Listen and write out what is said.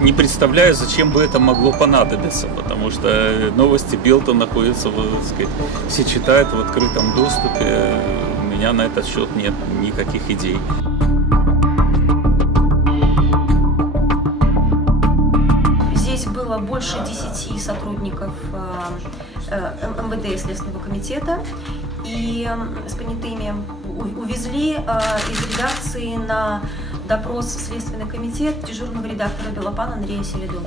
Не представляю, зачем бы это могло понадобиться, потому что новости Белта находятся, так сказать, все читают в открытом доступе. У меня на этот счет нет никаких идей. Здесь было больше 10 сотрудников МВД и Следственного комитета, и с понятыми увезли из редакции на допрос в Следственный комитет дежурного редактора Белопан Андрея Селиду.